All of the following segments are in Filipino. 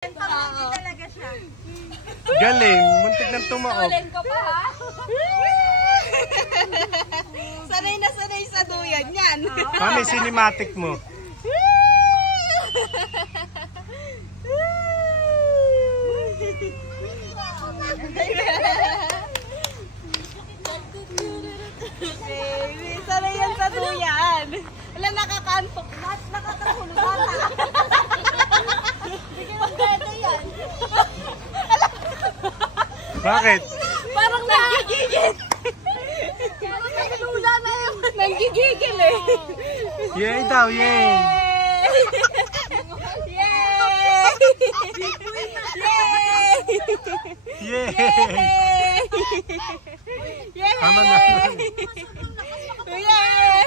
Talaga siya. Galing, muntik nang tumaob. Ulen ko pa ha? Sanay na sanay sa duyan yan. Mami, cinematic mo. Baby, sanay yan sa duyan. Wala, nakakantok. Nakakahulog ata. Bigyan mo pwede yan. Bakit? Parang nanggigigil. Parang naglula na yun. Nanggigigil eh. Yay daw, yay! Yay! Yay! Yay! Yay! Tama na. Yay!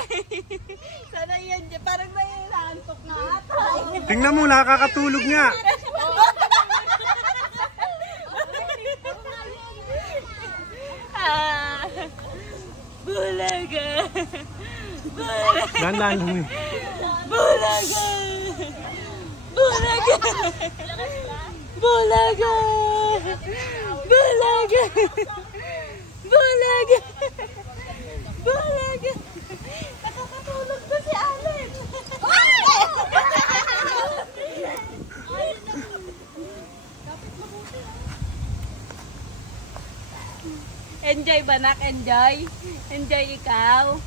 Sana yan dyan. Parang nailantok na ata. Tingnan mo, nakakatulog nga. Bulaga! Dandan mo eh. Bulaga! Bulaga! Bulaga! Bulaga! Bulaga! Bulaga! Nakakatulog ba si Allen? Enjoy ba, nak? Enjoy? Enjoy ikaw?